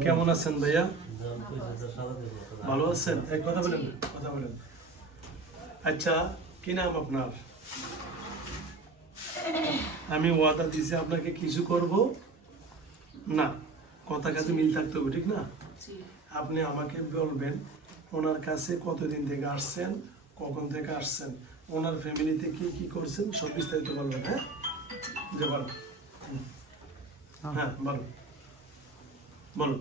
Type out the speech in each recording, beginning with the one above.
কেমন আছেন ভাইয়া? ভালো আছেন? এক কথা বলেন, কথা বলেন। আচ্ছা, কি নাম আপনার? আমি ওয়াদা দিয়েছি আপনাকে কিছু করব না, কথা কাছে মিল থাকতে হবে, ঠিক না? আপনি আমাকে বলবেন ওনার কাছে কতদিন থেকে আসছেন, কখন থেকে আসছেন, ওনার ফ্যামিলিতে কি কি করছেন, সব বিস্তারিত বলবেন। হ্যাঁ, যে বলো। হ্যাঁ, বলো বলো।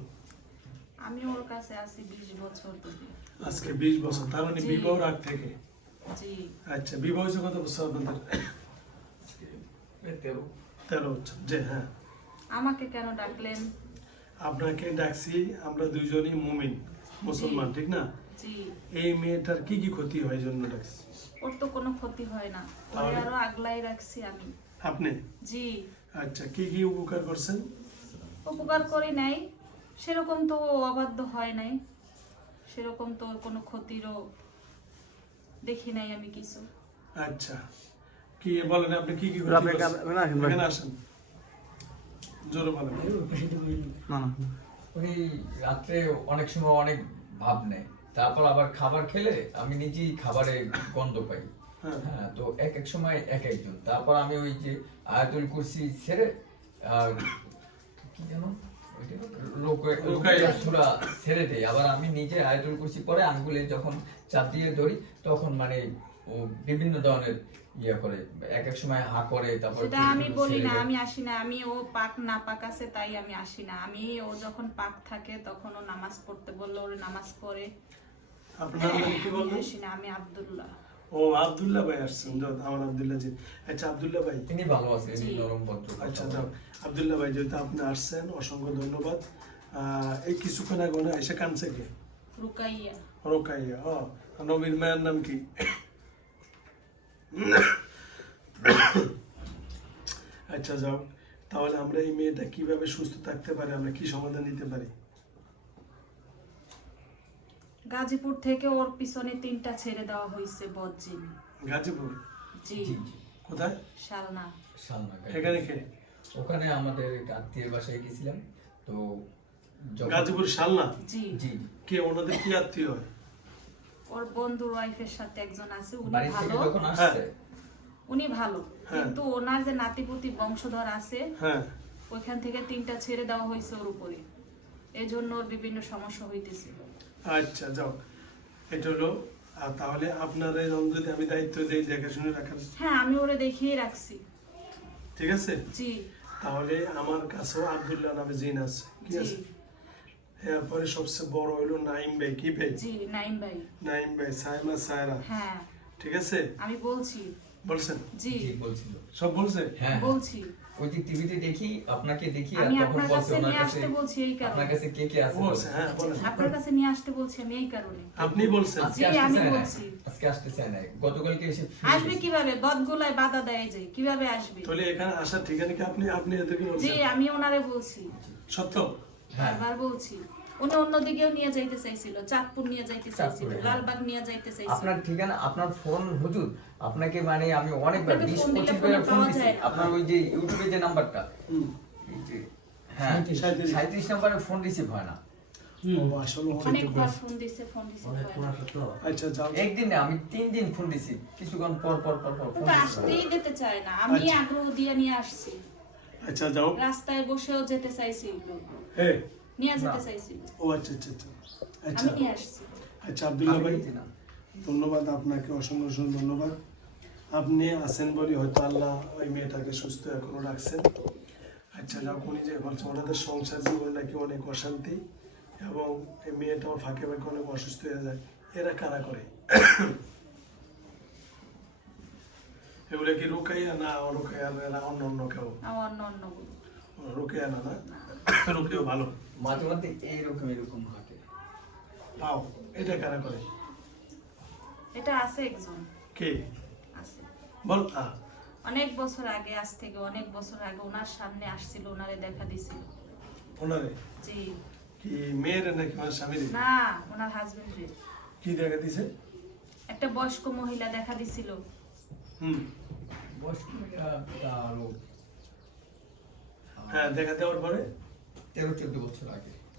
আমি ওর কাছে আছি 20 বছর ধরে। আজকে 20 বছর, তার মানে জি। বিবাহের আগ থেকে। জি। আচ্ছা, বিবাহ হয়েছে কত বছর আপনাদের? 13 বছর। যে হ্যাঁ, আমাকে কেন ডাকলেন? আপনাকে ডাকছি, আমরা দুইজনই মুমিন মুসলমান, ঠিক না? জি। এই মেয়েটার কি কি ক্ষতি হয় এই জন্য ডাকছি। ওর তো কোনো ক্ষতি হয় না, ওরে তাহলে? আরো আগলাই রাখছি আমি। আপনি? জি। আচ্ছা, কি কি উপকার করছেন? উপকার করি নাই, সেরকম তো ও অবাধ্য হয় নাই, সেরকম তো ওর কোনো ক্ষতিরও দেখি নাই আমি কিছু। আচ্ছা, কি বলেন আপনি কি কি ক্ষতি করছেন? এখানে আসেন, জোরে বলেন। উনি রাত্রে অনেক সময় অনেক ভাব নেয়, তারপর আবার খাবার খেলে আমি নিজেই খাবারে গন্ধ পাই। হ্যাঁ। হ্যাঁ, তো এক এক সময় এক একজন। তারপর আমি ওই যে আয়াতুল কুরসি ছেড়ে কি যেন রুকাইয়া সূরা ছেড়ে দেই, আবার আমি নিজে আয়াতুল কুরসি পরে আঙ্গুলে যখন চাপ দিয়ে ধরি তখন মানে ও বিভিন্ন ধরনের ইয়া করে, এক এক সময় হা করে, তারপর সেটা আমি বলি না, আমি আসি না, আমি ও পাক না পাক আছে তাই আমি আসি না। আমি ও যখন পাক থাকে তখন ও নামাজ পড়তে বললে ওর নামাজ পড়ে। আপনার নাম কি বললেন? আসি না, আমি আব্দুল্লাহ। ও, আব্দুল্লাহ ভাই আসছেন। যাও, আমার আব্দুল্লাহ জি। আচ্ছা, আব্দুল্লাহ ভাই। তিনি ভালো আছেন, জি। নরম ভদ্র। আচ্ছা, যাও, আব্দুল্লাহ ভাই, যেহেতু আপনি আসছেন, অসংখ্য ধন্যবাদ। এই কিছুক্ষণ আগে না এসে কানছে কে? রুকাইয়া। রোকাইয়া। ও, নবীর মায়ের নাম কি? আচ্ছা, যাও, তাহলে আমরা এই মেয়েটা কিভাবে সুস্থ থাকতে পারি, আমরা কি সমাধান নিতে পারি? গাজীপুর থেকে ওর পিছনে 3টা ছেড়ে দেওয়া হয়েছে বজ্জিন। গাজীপুর? জি। কোথায়? শালনা। এখানে কে? ওখানে আমাদের এক আত্মীয়ের বাসায় গেছিলাম, তো গাজীপুর শালনা? জি। জি, কে ওনাদের কি আত্মীয় হয়? ওর বন্ধুর ওয়াইফের সাথে একজন আছে, উনি বাড়ি থেকে ভালো, যখন আসছে উনি ভালো, হ্যাঁ। কিন্তু ওনার যে নাতিপুতি বংশধর আছে হ্যাঁ। ওইখান থেকে 3টা ছেড়ে দেওয়া হয়েছে ওর উপরে, এজন্য ওর বিভিন্ন সমস্যা হইতেছে। আচ্ছা, যাও, এটা হলো। তাহলে আপনার এই রং যদি আমি দায়িত্ব দিই দেখাশুনে রাখার, হ্যাঁ, আমি ওরে দেখিয়ে রাখছি। ঠিক আছে? জি। তাহলে আমার কাছেও আব্দুল্লাহ নামে জিন আছে, কি জি। আছে? এরপরে সবচেয়ে বড় হইলো নাইম ভাই। কি ভাই? জি, নাইম ভাই। নাইম ভাই, সাইমা, সায়রা। হ্যাঁ, ঠিক আছে? আমি বলছি। বলছেন? জি, জি বলছিল। সব বলছে? হ্যাঁ, বলছি। ওই যে টিভিতে দেখি, আপনাকে দেখি, আর আমি তখন আপনার বলছে কাছে ওনার নিয়ে কাছে, আসতে বলছি এই আপনার কারণে। কাছে কে কে আছে ও, বলছে। হ্যাঁ, বলেন। আপনার কাছে নিয়ে আসতে বলছি আমি এই কারণে। আপনি বলছেন? আজকে জি, আসতে আমি চায় না, বলছি। আজকে আসতে চায় না, গতকালকে এসে আসবে কিভাবে? বদগুলায় বাধা দেয় যে, কিভাবে আসবে? তাহলে এখানে আসার ঠিকানা কি আপনি এদেরকে জি, বলছেন? আমি ওনারে বলছি, সত্য? হ্যাঁ। বারবার বলছি। উনি অন্যদিকেও নিয়ে যাইতে চাইছিল, চাঁদপুর নিয়ে যাইতে চাইছিল, চাঁদপুরে, হ্যাঁ। লালবাগ নিয়ে যাইতে চাইছিল। আপনার ঠিকানা, আপনার ফোন হুজুর, আপনাকে মানে আমি অনেকবার আপনাকে 20-25 ফোন দিলে বার ফোন পাওয়া দিছি, যায় না। আপনার ওই যে ইউটিউবে যে নাম্বারটা, হুম। এই যে হ্যাঁ 37 নম্বরে ফোন রিসিভ হয় না। ও, আসলে অনেকবার ফোন দিছে, ফোন দিছে হয় না। আচ্ছা, যাও। একদিন না, আমি 3 দিন ফোন দিছি, কিছুক্ষণ পর পর পর পর ফোন ওটা দিছি। আসতেই দিতে চায় না, আমি আচ্ছা। আগ্রহ দিয়ে নিয়ে আসছি। আচ্ছা, যাও। রাস্তায় বসেও যেতে চাইছিল, হে। নিয়ে যেতে না। চাইছিল, ও, আচ্ছা আচ্ছা আচ্ছা। আমি আচ্ছা, নিয়ে আসছি। আচ্ছা, আব্দুল্লাহ আমি ভাই, দিছি না। ধন্যবাদ আপনাকে, অসংখ্য অসংখ্য ধন্যবাদ। আপনি আছেন বলে হয়তো আল্লাহ ওই মেয়েটাকে সুস্থ এখনো রাখছেন। আচ্ছা, যাও, উনি যে বলছেন ওনাদের সংসার জীবন নাকি অনেক অশান্তি, এবং এই মেয়েটাও ফাঁকে ফাঁকে অনেক অসুস্থ হয়ে যায়। এরা কারা করে? এগুলো কি রুকাইয়া না অরুকাইয়া, এরা অন্য অন্য কেউ? আমার অন্য বলুন। রুকাইয়া না, না? রুকিও ভালো। মাঝে মাঝে এইরকম এরকম ঘটে। পাও, এটা কারা করে? এটা আছে একজন, কে? আছে। বল। অনেক বছর আগে, আজ থেকে অনেক বছর আগে ওনার সামনে আসছিল, ওনারে দেখা দিছিল। ওনারে? জি। কি মেয়ের নাকি ওনার স্বামীর? না, ওনার হাজবেন্ডের। কি দেখা দিছে? একটা বয়স্ক মহিলা দেখা দিছিল। হুম। বয়স্ক মেয়েরা আরো হ্যাঁ, দেখা দেওয়ার পরে 13-14 বছর আগে।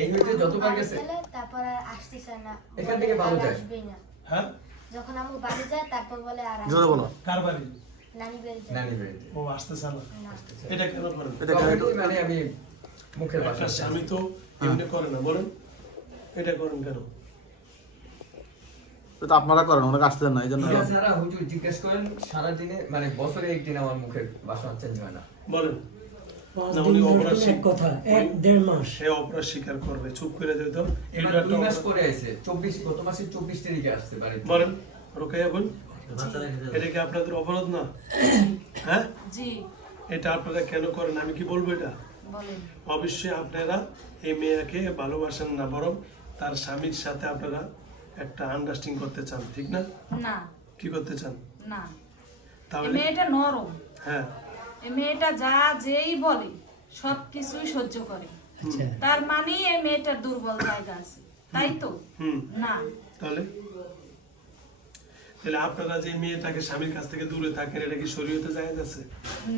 এই হইতে যতবার বাড়ি গেছে গেলে তারপর আর আসতেছে না, এখান থেকে ভালো আর যায়। আসবেই না। হ্যাঁ যখন আম্মু বাড়ি যায় তারপর বলে আর জোরে আসবে বলো। না। কার বাড়ি? নানি বাড়ি যায় নানি বাড়িতে। ও আসতেছে না, না। এটা কেন করেন? এটা তখনই মানে আমি মুখের একটা ভাষা স্বামী তো এমনি করে না, বলেন এটা করেন কেন? এটা আপনারা করেন, ওনাকে আসতে দেন না, এই জন্য তো- সারা হুজুর জিজ্ঞেস করেন সারাদিনে মানে বছরে একদিন আমার মুখের ভাষা চেঞ্জ হয় না। বলেন 5 না, দিন উনি 10 অপরাধ দিন এক স্বীকার- কথা, 1-1.5 মাস। সে অপরাধ স্বীকার করবে, চুপ করে যেত। এবার এটা 2 মাস একটা পরে আইছে 24 গত মাসের 24 তারিখে আসছে বাড়িতে। বলেন রোকেয়া বোন, এটা কি আপনাদের অপরাধ না? হ্যাঁ, জি এটা আপনারা কেন করেন আমি কি বলবো? এটা বলেন। অবশ্যই আপনারা এই মেয়েকে ভালোবাসেন না, বরং তার স্বামীর সাথে আপনারা একটা আন্ডারস্ট্যান্ডিং করতে চান, ঠিক না? না কি করতে চান? না, এই তাহলে মেয়েটা নরম, হ্যাঁ, এই মেয়েটা যা যেই বলে সব কিছুই সহ্য করে। আচ্ছা, তার মানে এই মেয়েটার দুর্বল জায়গা আছে, তাই তো? হুম, না, তাহলে তাহলে আপনারা যে মেয়েটাকে স্বামীর কাছ থেকে দূরে থাকেন, এটা কি শরীয়তে জায়েজ আছে?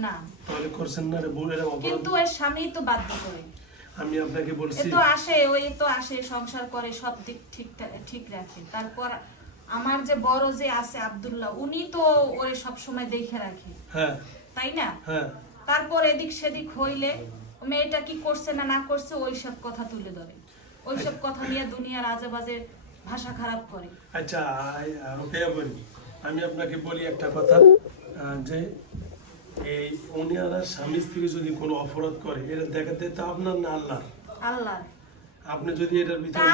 না, তাহলে করছেন না রে বোন, এটা অপরাধ। কিন্তু এর স্বামী তো বাধ্য করে। আমি আপনাকে এ বলছি তো আসে, ওই তো আসে, সংসার করে, সব দিক ঠিক রাখে। তারপর আমার যে বড় যে আছে আব্দুল্লাহ, উনি তো ওরে সব সময় দেখে রাখে, হ্যাঁ তাই না? হ্যাঁ, তারপর এদিক সেদিক হইলে ও মেয়েটা কি করছে না না করছে ওইসব কথা তুলে ধরে, ওইসব কথা নিয়ে দুনিয়ার আজে বাজে ভাষা খারাপ করে। আচ্ছা রোকেয়া বোন, আমি আপনাকে বলি একটা কথা, যে এই উনিরা স্বামী স্ত্রী যদি কোনো অপরাধ করে, এটা দেখাতে তো আপনার না আল্লাহ। আল্লাহ, আপনি যদি এটার তা ভিতরে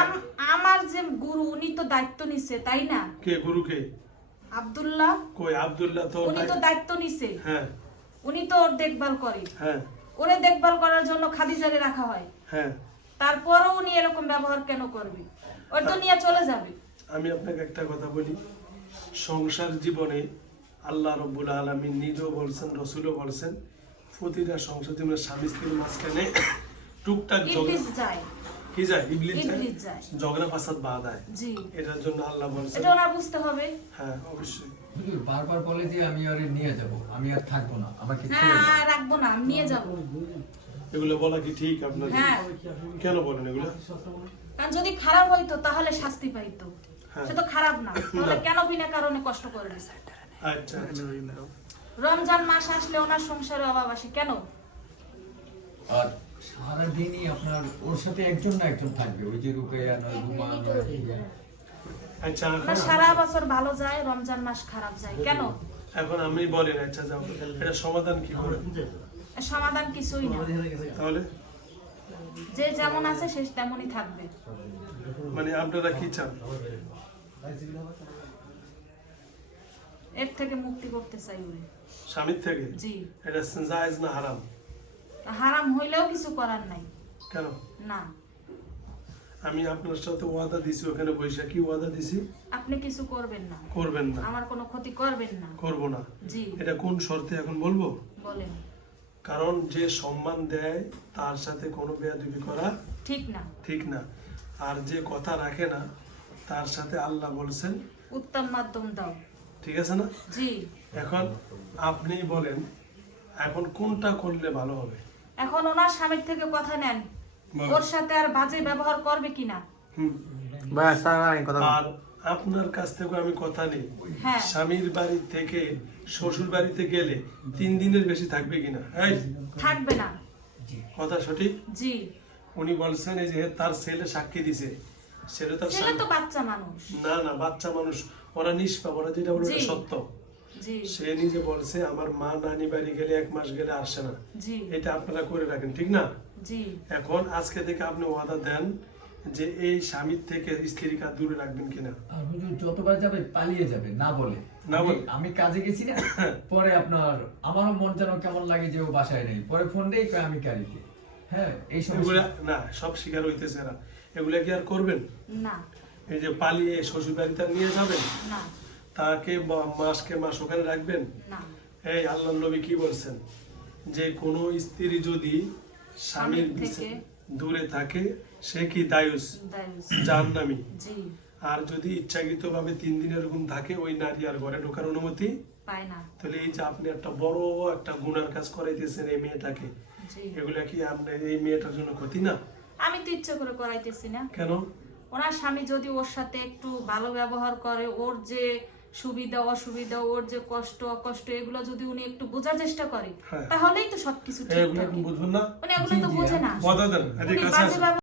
আমার যে গুরু উনি তো দায়িত্ব নিছে, তাই না? কে গুরুকে? আব্দুল্লাহ, কই আব্দুল্লাহ তো উনি তো দায়িত্ব নিছে, হ্যাঁ উনি তো ওর দেখভাল করে। হ্যাঁ ওরে দেখভাল করার জন্য খাদিজারে রাখা হয়, হ্যাঁ, তারপরও উনি এরকম ব্যবহার কেন করবে? ওর তো নিয়ে চলে যাবে। আমি আপনাকে একটা কথা বলি, সংসার জীবনে আল্লাহ রব্বুল আলামিন নিজেও বলছেন, রসুলও বলছেন, প্রতিটা সংসার জীবনে স্বামী স্ত্রীর মাঝখানে টুকটাক ইবলিস যায়, কি যায়? ইবলিস ইবলিস যায়। ঝগড়া ফাসাদ বাধায়, জি, এটার জন্য আল্লাহ বলছেন। এটা ওনার বুঝতে হবে। হ্যাঁ অবশ্যই। হুজুর বারবার বলে যে আমি আরে নিয়ে যাব, আমি আর থাকবো না, আমাকে ছেড়ে হ্যাঁ, দাও। আর রাখবো না, আমি নিয়ে যাবো। এগুলো বলা কি ঠিক আপনার? হ্যাঁ, কেন বলেন এগুলো? কারণ যদি খারাপ হইতো তাহলে শাস্তি পাইতো, হ্যাঁ। সে তো খারাপ না, তাহলে কেন বিনা কারণে কষ্ট করবে? আচ্ছা আচ্ছা। রমজান মাস আসলে ওনার সংসারে অভাব আসে কেন? আর সারাদিনই আপনার ওর সাথে একজন না একজন থাকবে, ওই যে রুকাইয়া নয়, রুমা নয়, ইয়া। আচ্ছা ওনার সারা বছর ভালো যায়, রমজান মাস খারাপ যায় কেন? এখন আমি বলেন, আচ্ছা যাও, এটা সমাধান কি করে? সমাধান কিছুই না, তাহলে যে যেমন আছে সে তেমনই থাকবে। মানে আপনারা কি চান? এর থেকে মুক্তি করতে চাই ওরে। স্বামীর থেকে? জি, এটা জায়েজ না হারাম? হারাম হইলেও কিছু করার নাই। কেন? না, আমি আপনার সাথে ওয়াদা দিছি, ওখানে বৈশা কি ওয়াদা দিছি? আপনি কিছু করবেন না, করবেন না, আমার কোনো ক্ষতি করবেন না। করব না। জি, এটা কোন শর্তে এখন বলবো? বলেন। কারণ যে সম্মান দেয় তার সাথে কোনো বেয়াদবি করা ঠিক না, ঠিক না, আর যে কথা রাখে না তার সাথে আল্লাহ বলছেন উত্তম মাধ্যম দাও। ঠিক আছে না? জি, এখন আপনি বলেন, এখন কোনটা করলে ভালো হবে? এখন ওনার স্বামীর থেকে কথা নেন, বলেন। ওর সাথে আর বাজে ব্যবহার করবে কিনা। হুম। ব্যাস, আর কথা বলো। আর আপনার কাছ থেকে আমি কথা নেই, হ্যাঁ, স্বামীর বাড়ি থেকে শ্বশুর বাড়িতে গেলে 3 দিনের বেশি থাকবে কিনা? এই থাকবে না। কথা সঠিক? জি, উনি বলছেন এই যে তার ছেলে সাক্ষী দিছে, সেটা তার ছেলে স্বামী- তো বাচ্চা মানুষ। না না, বাচ্চা মানুষ, ওরা নিষ্পাপ, ওরা যেটা বলে জি। ওটা সত্য। জি, সে নিজে বলছে আমার মা নানি বাড়ি গেলে 1 মাস গেলে আসে না, জি, এটা আপনারা করে রাখেন, ঠিক না? জি, এখন আজকে থেকে আপনি ওয়াদা দেন যে এই স্বামীর থেকে স্ত্রীকে আর দূরে রাখবেন কিনা। আর হুজুর যতবার যাবে পালিয়ে যাবে, না বলে না বলে। আমি কাজে গেছি না, পরে আপনার আমারও মন যেন কেমন লাগে যে ও বাসায় নেই, পরে ফোন দেই কয় আমি কারিতে। হ্যাঁ, এই এগুলা সমস্যা। না, সব শিকার হইতেছে এরা, এগুলা কি আর করবেন? না, এই যে পালিয়ে শ্বশুর বাড়িতে আর নিয়ে যাবেন, না, তাকে মাসকে মাস ওখানে রাখবেন? না, এই আল্লাহ নবী কি বলছেন, যে কোনো স্ত্রী যদি স্বামীর স্বামীর থেকে দূরে থাকে সে কি দায়ুস, দায়ুস। জাহান্নামী। জি, আর যদি ইচ্ছাকৃত ভাবে 3 দিন এরকম থাকে, ওই নারী আর ঘরে ঢোকার অনুমতি। পায় না। তাহলে এই যে আপনি একটা বড় একটা গুনার কাজ করাইতেছেন এই মেয়েটাকে, জি, এগুলা কি আপনি এই মেয়েটার জন্য ক্ষতি না? আমি তো ইচ্ছে করে করাইতেছি না। কেন? ওনার স্বামী যদি ওর সাথে একটু ভালো ব্যবহার করে, ওর যে সুবিধা অসুবিধা, ওর যে কষ্ট অকষ্ট, এগুলো যদি উনি একটু বোঝার চেষ্টা করে, হ্যাঁ। তাহলেই তো সবকিছু ঠিক এগুলো থাকে। বুঝবেন না? উনি এগুলো তো বোঝে না, কথা দেন, উনি এদিকে কাছে বাজে আসেন। ব্যবহার